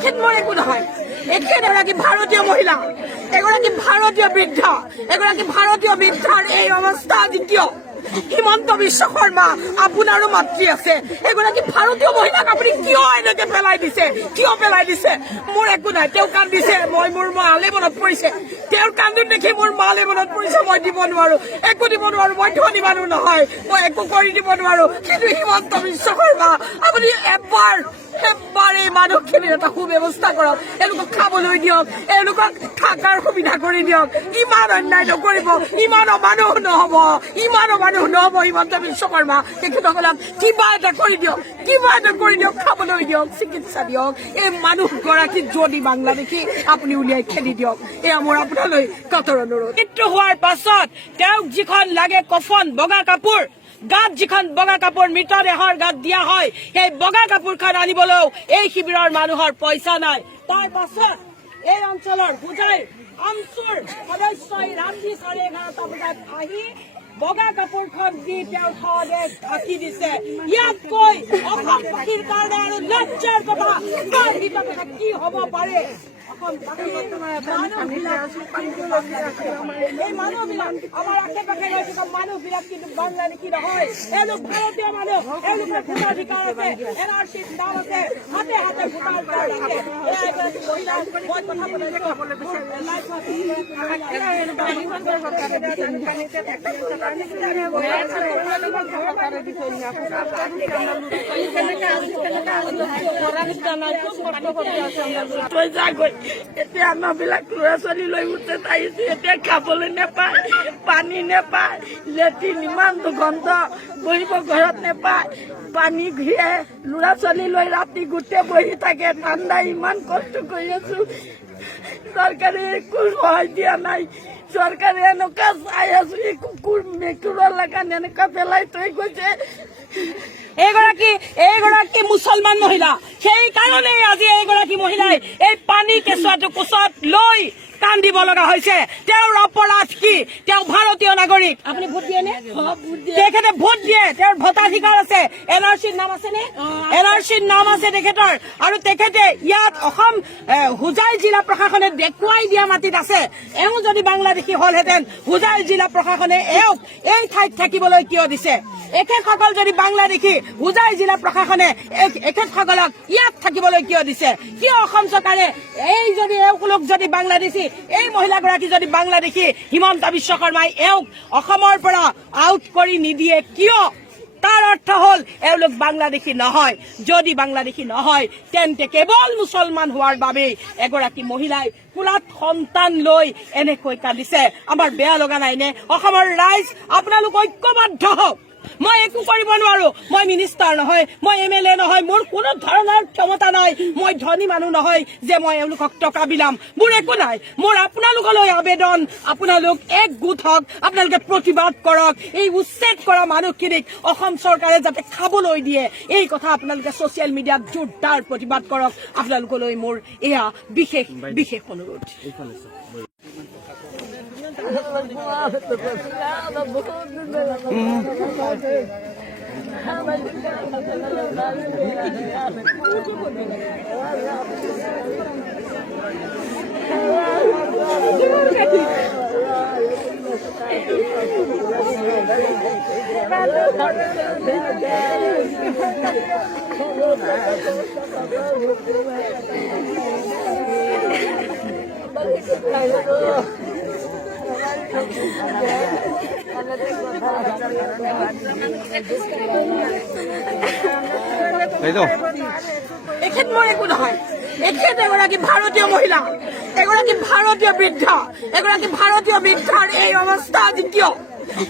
এখেত মোৰ একো নহয়। এখেত এগৰাকী ভাৰতীয় মহিলা, এগৰাকী ভাৰতীয় বৃদ্ধা, এগৰাকী ভাৰতীয় বৃদ্ধাৰ এই অৱস্থা দ্বিতীয়। হিমন্ত বিশ্ব শৰ্মা আপোনাৰো মাতৃ আছে, এগৰাকী ভাৰতীয় মহিলাক আপুনি কিয় এনেকে পেলাই দিছে, কিয় পেলাই দিছে? মোৰ একো নাই, তেওঁ কান্দিছে, মোৰ মালে মনত পৰিছে, তেওঁৰ কান্দোন দেখি মোৰ মালে মনত পৰিছে। মই দিব নোৱাৰো, একো দিব নোৱাৰো, মই ধনী মানুহ নহয়, মই একো কৰি দিব নোৱাৰো। কিন্তু হিমন্ত বিশ্ব শৰ্মা আপুনি এবাৰ এই মানুহখিনিৰ এটা সুব্যৱস্থা কৰক, এওঁলোকক খাবলৈ দিয়ক, এওঁলোকক থকাৰ সুবিধা কৰি দিয়ক। ইমান অন্যায় নকৰিব, ইমানো মানুহ নহব, ইমানো মানুহ নহব। হিমন্ত বিশ্ব শৰ্মা তেখেতসকলক কিবা এটা কৰি দিয়ক, কিবা এটা কৰি দিয়ক, খাবলৈ দিয়ক, চিকিৎসা দিয়ক। এই মানুহগৰাকীক যদি বাংলাদেশী আপুনি উলিয়াই খেদি দিয়ক, এয়া মোৰ আপোনালৈ কাতৰ অনুৰোধ। মৃত্যু হোৱাৰ পাছত তেওঁক যিখন লাগে কফন, বগা কাপোৰ, গাত যিখন বগা কাপোৰ মৃতদেহৰ গাত দিয়া হয়, সেই বগা কাপোৰখন আনিবলৈও এই শিবিৰৰ মানুহৰ পইচা নাই। তাৰ পাছত এই অঞ্চলৰ বুজাই আমচুৰ সদস্যই ৰাতি 11:30 বজাত আহি বগা কাপোৰখন দি তেওঁ শৱদেহ ঢাকি দিছে। ইয়াতকৈ অসমবাসীৰ কাৰণে আৰু লজ্জাৰ কথা কি হব পাৰে? এই মানুহবিলাক আমাৰ আশে পাশে ৰৈ থকা মানুহবিলাক কিন্তু বাংলাদেশী নহয়, এওঁলোক ভাৰতীয় মানুহ, এওঁলোকৰ ভোটাধিকাৰ আছে, NRCৰ নাম আছে, হাতে হাতে ভোটাৰ কাৰ্ড আছে। এয়া এগৰাকী মহিলা, মই কথা এতিয়া আমাৰবিলাক ল'ৰা ছোৱালী লৈ উঠে আহিছে, এতিয়া খাবলৈ নেপায়, পানী নেপায়, লেট্ৰিন ইমান দুৰ্গন্ধ, বহিব ঘৰত নেপায়, পানী ঘূৰে, ল'ৰা ছোৱালী লৈ ৰাতি গোটেই বহি থাকে, ঠাণ্ডা ইমান কষ্ট কৰি আছো, চৰকাৰে একো সহায় দিয়া নাই। চৰকাৰে এনেকুৱা চাই আছো, এই কুকুৰ মেকুৰৰ লগা এনেকুৱা পেলাই থৈ গৈছে। এইগৰাকী মুছলমান মহিলা, সেইকাৰণে আজি এইগৰাকী মহিলাই এই পানী কেঁচুৱাটো কোচত লৈ কান্দিব লগা হৈছে। তেওঁৰ অপৰাধ কি? তেওঁ ভাৰতীয় নাগৰিক। আপুনি ভোট দিয়ে নে? তেখেতে ভোট দিয়ে, তেওঁৰ ভোটাধিকাৰ আছে। NRCৰ নাম আছে নে? NRCৰ নাম আছে তেখেতৰ। আৰু তেখেতে ইয়াত অসম হোজাই জিলা প্ৰশাসনে দেখুৱাই দিয়া মাটিত আছে। এওঁ যদি বাংলাদেশী হলহেঁতেন, হোজাই জিলা প্ৰশাসনে এওঁক এই ঠাইত থাকিবলৈ কিয় দিছে? এখেতসকল যদি বাংলাদেশী, হোজাই জিলা প্ৰশাসনে এখেতসকলক ইয়াত থাকিবলৈ কিয় দিছে? কিয় অসম চৰকাৰে এওঁলোক যদি বাংলাদেশী, এই মহিলাগৰাকী যদি বাংলাদেশী, হিমন্ত বিশ্ব শৰ্মাই এওঁক অসমৰ পৰা আউট কৰি নিদিয়ে কিয়? তাৰ অৰ্থ হ'ল এওঁলোক বাংলাদেশী নহয়। যদি বাংলাদেশী নহয়, তেন্তে কেৱল মুছলমান হোৱাৰ বাবেই এগৰাকী মহিলাই কোলাত সন্তান লৈ এনেকৈ কান্দিছে। আমাৰ বেয়া লগা নাই নে? অসমৰ ৰাইজ আপোনালোক ঐক্যবদ্ধ হওক। মই একো কৰিব নোৱাৰো, মই মিনিষ্টাৰ নহয়, মই MLA নহয়, মোৰ কোনো ধৰণৰ ক্ষমতা নাই, মই ধনী মানুহ নহয় যে মই এওঁলোকক টকা বিলাম, মোৰ একো নাই। মোৰ আপোনালোকলৈ আবেদন, আপোনালোক একগোট হওক, আপোনালোকে প্ৰতিবাদ কৰক। এই উচ্ছেদ কৰা মানুহখিনিক অসম চৰকাৰে যাতে খাবলৈ দিয়ে, এই কথা আপোনালোকে ছচিয়েল মিডিয়াত জোৰদাৰ প্ৰতিবাদ কৰক। আপোনালোকলৈ মোৰ এয়া বিশেষ বিশেষ অনুৰোধ। এখেত মোৰ একো নহয়। এখেত এগৰাকী ভাৰতীয় মহিলা, এগৰাকী ভাৰতীয় বৃদ্ধা, এগৰাকী ভাৰতীয় বৃদ্ধাৰ এই অৱস্থা দ্বিতীয়।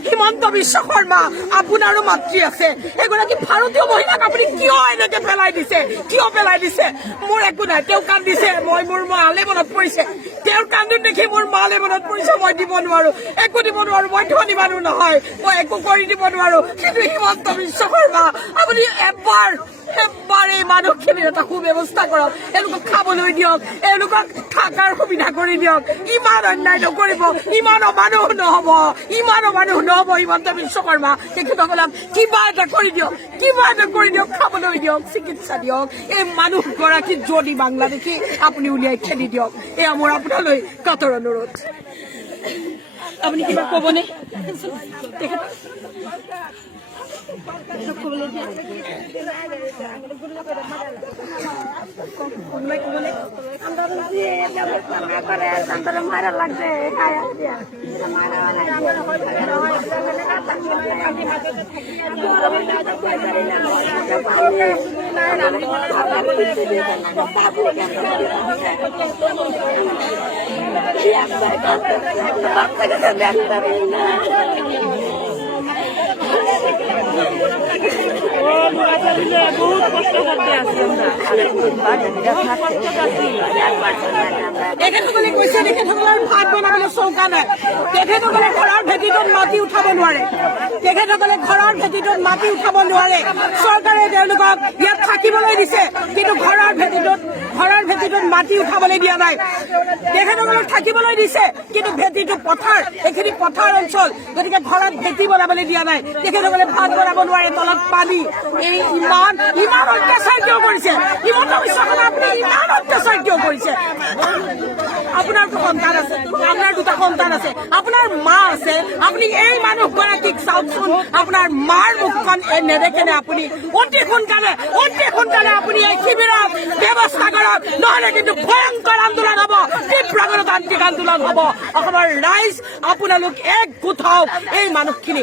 হিমন্ত বিশ্ব শৰ্মা আপোনাৰো মাতৃ আছে, এগৰাকী ভাৰতীয় মহিলাক আপুনি কিয় এনেকে পেলাই দিছে, কিয় পেলাই দিছে? মোৰ একো নাই, তেওঁ কান্দিছে, মোৰ মালে মনত পৰিছে, তেওঁৰ কান্দোন দেখি মোৰ মালে মনত পৰিছে। মই দিব নোৱাৰো, একো দিব নোৱাৰো, মই ধনী মানুহ নহয়, মই একো কৰি দিব নোৱাৰো। কিন্তু হিমন্ত বিশ্ব শৰ্মা আপুনি এবাৰ এই মানুহখিনিৰ এটা সুব্যৱস্থা কৰক, এওঁলোকক খাবলৈ দিয়ক, এওঁলোকক থকাৰ সুবিধা কৰি দিয়ক। ইমান অন্যায় নকৰিব, ইমানো মানুহ নহব, ইমানো মানুহ মানুহ নহব হিমন্ত বিশ্ব শৰ্মা তেখেতসকলক কিবা এটা কৰি দিয়ক খাবলৈ দিয়ক চিকিৎসা দিয়ক এই মানুহগৰাকী যদি বাংলাদেশী আপুনি উলিয়াই খেদি দিয়ক এয়া মোৰ আপোনালৈ কাতৰ অনুৰোধ আপুনি কিবা ক'বনে তেখেত মাৰা লাগছে বহুত কষ্ট কৰতে আছি তেখেতসকলে কৈছে তেখেতসকলৰ ভাত বনাবলৈ চৌকা নাই তেখেতসকলে ঘৰৰ ভেটিটোত মাটি উঠাব নোৱাৰে চৰকাৰে তেওঁলোকক ইয়াত থাকিবলৈ দিছে কিন্তু ঘৰৰ ভেটিটোত মাটি উঠাবলৈ দিয়া নাই তেখেতসকলক থাকিবলৈ দিছে কিন্তু ভেটিটো পথাৰ এইখিনি পথাৰ অঞ্চল গতিকে ঘৰত ভেটি বনাবলৈ দিয়া নাই তেখেতসকলে ভাত বনাব নোৱাৰে তলত পানী এই ইমান অত্যাচাৰ কিয় কৰিছে হিমন্ত বিশ্ব শৰ্মা আপুনি ইমান অত্যাচাৰ কিয় কৰিছে আপোনাৰ সন্তান আছে আপোনাৰ দুটা সন্তান আছে আপোনাৰ মা আছে আপুনি এই মানুহগৰাকীক চাওকচোন আপোনাৰ মাৰ মুখখন নেদেখেনে আপুনি অতি সোনকালে আপুনি এই শিবিৰৰ ব্যৱস্থা কৰক নহলে কিন্তু ভয়ংকৰ আন্দোলন হ'ব তীব্ৰ গণতান্ত্ৰিক আন্দোলন হ'ব অসমৰ ৰাইজ আপোনালোক একগোট হওক এই মানুহখিনি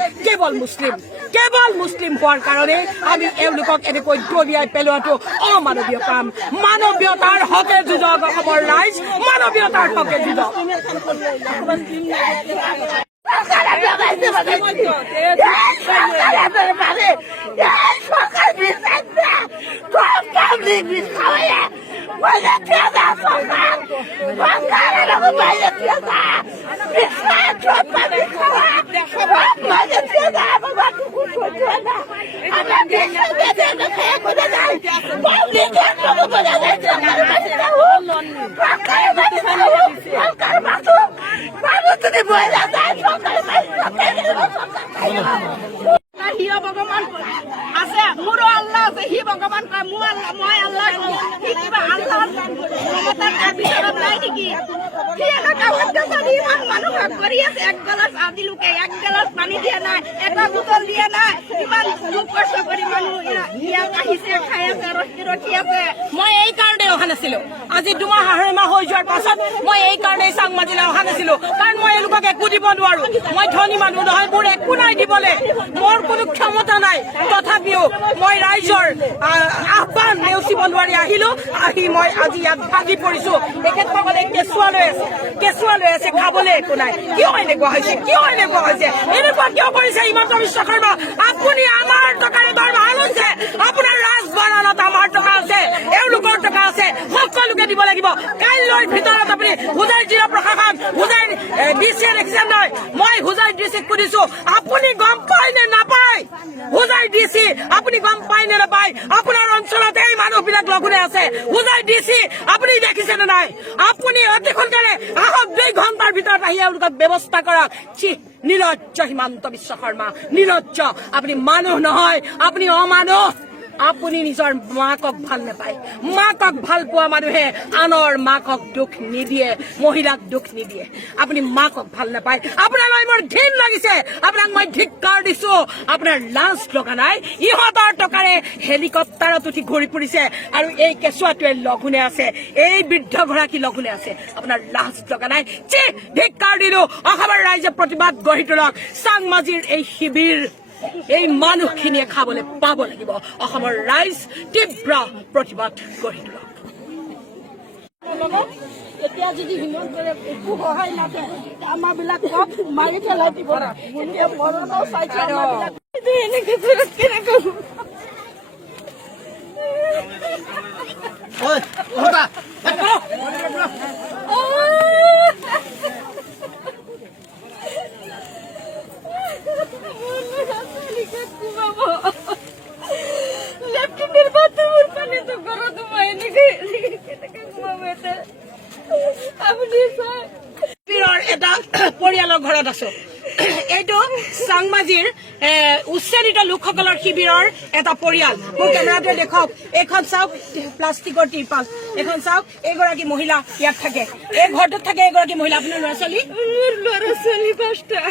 কেৱল মুছলিম হোৱাৰ কাৰণে আমি এওঁলোকক এনেকৈ দলিয়াই পেলোৱাটো অমানৱীয় কাম মানৱীয়তাৰ হকে যুঁজক অসমৰ ৰাইজ মানৱীয়তাৰ হকে যুঁজক ভগৱান আছে মোৰো আল্লাহ আছে সি ভগৱান কয় মোৰ আল্লাহ মই আল্লাহ সি কিবা আল্লাহ ভিতৰত নাই নেকি সি এটা অত্যাচাৰী ইমান মানুহ ভাগ কৰি আছে এক গলাচ আদি লোকে এক গলাচ পানী দিয়া নাই এটা বোতল দিয়া নাই ইমান দুখ কষ্ট কৰি মানুহ ইয়াত আহিছে খাই আছে ৰখি আছে মই এই কাৰণে অহা নাছিলো আজি 2 মাহ 2.5 মাহ হৈ যোৱাৰ পাছত মই এই কাৰণে চাংমাজিলৈ অহা নাছিলো কাৰণ মই এওঁলোকক একো দিব নোৱাৰো মই ধনী মানুহ নহয় মোৰ একো নাই দিবলৈ মোৰ কোনো ক্ষমতা নাই তথাপিও মই ৰাইজৰ আহ্বান নেওচিব নোৱাৰি আহিলো মই আজি ইয়াত ভাগি পৰিছো তেখেতসকলে কেঁচুৱা লৈ আছে খাবলৈ একো নাই কিয় এনেকুৱা হৈছে এনেকুৱা কিয় কৰিছে হিমন্ত বিশ্ব শৰ্মা আপুনি আমাৰ টকাৰে দৰমহা লৈছে আপোনাৰ ৰাজভৰণত আমাৰ টকা আছে এওঁলোকৰ টকা আছে সকলোকে দিব লাগিব কাইলৈৰ ভিতৰত আপুনি হুজাই জিলা প্ৰশাসন হুজাই ডিচিয়ে দেখিছে নহয় মই হুজাই ডিচিক সুধিছো আপুনি গম পায় নে নাপায় হুজাই ডিচি আপুনি গম পায় নে নাপায় আপোনাৰ অঞ্চলত এই মানুহবিলাক লঘোনে আছে হুজাই ডিচি আপুনি দেখিছে নে নাই আপুনি অতি সোনকালে আহক 2 ঘণ্টাৰ ভিতৰত আহি এওঁলোকক ব্যৱস্থা কৰক নিলজ্জ হিমন্ত বিশ্ব শৰ্মা নিলজ্জ আপুনি মানুহ নহয় আপুনি অমানুহ আপুনি নিজৰ মাকক ভাল নাপায় মাকক ভাল পোৱা মানুহে আনৰ মাকক দুখ নিদিয়ে মহিলাক দুখ নিদিয়ে আপুনি মাকক ভাল নাপায় আপোনালৈ মোৰ ঘিণ লাগিছে আপোনাক মই ধিক্কাৰ দিছো আপোনাৰ লাজ লগা নাই ইহঁতৰ টকাৰে হেলিকপ্টাৰত উঠি ঘূৰি ফুৰিছে আৰু এই কেঁচুৱাটোৱে লঘোনে আছে এই বৃদ্ধগৰাকী লঘোনে আছে আপোনাৰ লাজ লগা নাই ধিক্কাৰ দিলো অসমৰ ৰাইজে প্ৰতিবাদ গঢ়ি তোলক চাংমাজিৰ এই শিবিৰ এই মানুহখিনিয়ে খাবলৈ পাব লাগিব অসমৰ ৰাইজ তীব্ৰ প্ৰতিবাদ গঢ়ি তোলক এতিয়া যদি হিমন্তৰে একো সহায় নাথাকে আমাৰবিলাক কপ মাৰি পেলাই দিব এতিয়া মৰণও চাইছে আমাৰবিলাক এনেকে কেনেকৈ লেফটেন্যান্ট বাথৰুমেৰ পানি তো কৰো তোমায় কেনেকে ঘুমাবে আপুনি এটা পৰিয়ালৰ ঘৰত আছো এইটো চাংমাজিৰ উচ্ছেদিত লোকসকলৰ শিবিৰৰ এটা পৰিয়াল মোৰ কেমেৰাটোৱে দেখক এইখন চাওক প্লাষ্টিকৰ তিৰপাল এখন চাওক এগৰাকী মহিলা ইয়াত থাকে এই ঘৰটোত থাকে এগৰাকী মহিলা আপোনাৰ ল'ৰা ছোৱালী মোৰ ল'ৰা ছোৱালী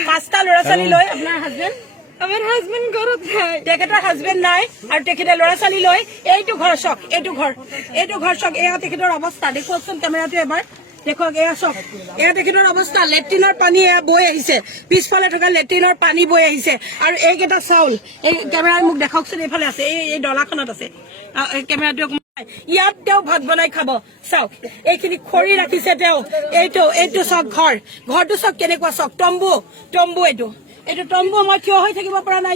পাঁচটা ল'ৰা ছোৱালী লৈ আপোনাৰ হাজবেণ্ড আমাৰ হাজবেণ্ড ঘৰত নাই তেখেতৰ হাজবেণ্ড নাই আৰু তেখেতে ল'ৰা ছোৱালী লৈ এইটো ঘৰ চাওক এইটো ঘৰ চাওক এয়া তেখেতৰ অৱস্থা দেখুৱাকচোন কেমেৰাটো এবাৰ দেখক এয়া চাওক এয়া তেখেতৰ অৱস্থা লেট্ৰিনৰ পানী এয়া বৈ আহিছে পিছফালে থকা লেট্ৰিনৰ পানী বৈ আহিছে আৰু এইকেইটা চাউল এই কেমেৰাৰ মোক দেখকচোন এইফালে আছে এই ডলাখনত আছে কেমেৰাটো ইয়াত তেওঁ ভাত বনাই খাব চাওক এইখিনি খৰি ৰাখিছে তেওঁ এইটো চাওক ঘৰটো চাওক কেনেকুৱা চাওক তম্বু এইটো তম্বু মই থিয় হৈ থাকিব পৰা নাই